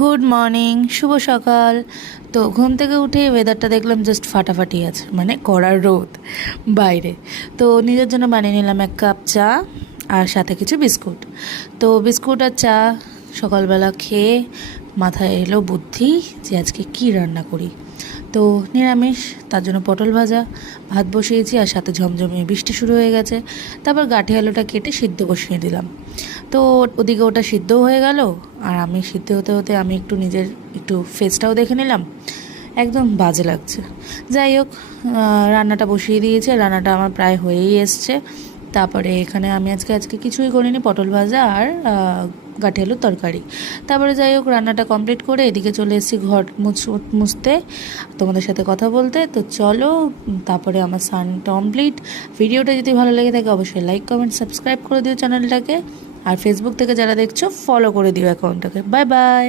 Good morning, শুভ সকাল। তো ঘুম থেকে উঠে ওয়েদারটা দেখলাম জাস্ট ফাটাফাটি আছে, মানে কড়ার রোদ বাইরে। তো নিজের জন্য বানিয়ে নিলাম 1 কাপ চা আর সাথে কিছু বিস্কুট। তো বিস্কুট আর চা সকালবেলা খেয়ে মাথায় এলো বুদ্ধি যে আজকে কি রান্না করি। তো নিরামিষ, তার জন্য পটল ভাজা, ভাত বসিয়েছি আর সাথে ঝমঝমিয়ে বৃষ্টি শুরু হয়ে গেছে। তারপর গাঁঠি আলুটা কেটে সিদ্ধ বসিয়ে দিলাম। তো ওদিকে ওটা সিদ্ধও হয়ে গেল, আর আমি সিদ্ধ হতে হতে আমি নিজের একটু ফেসটাও দেখে নিলাম। একদম বাজে লাগছে। যাই হোক, রান্নাটা বসিয়ে দিয়েছে, রান্নাটা আমার প্রায় হয়েই এসছে। তারপরে এখানে আমি আজকে কিছুই করিনি, পটল ভাজা আর গাঁঠি আলুর তরকারি। তারপরে যাই হোক, রান্নাটা কমপ্লিট করে এদিকে চলে এসেছি ঘর মুছতে, তোমাদের সাথে কথা বলতে। তো চলো, তারপরে আমার স্নান কমপ্লিট। ভিডিওটা যদি ভালো লেগে থাকে অবশ্যই লাইক কমেন্ট সাবস্ক্রাইব করে দিও চ্যানেলটাকে, আর ফেসবুক থেকে যারা দেখছো ফলো করে দিও অ্যাকাউন্টটাকে। Bye bye.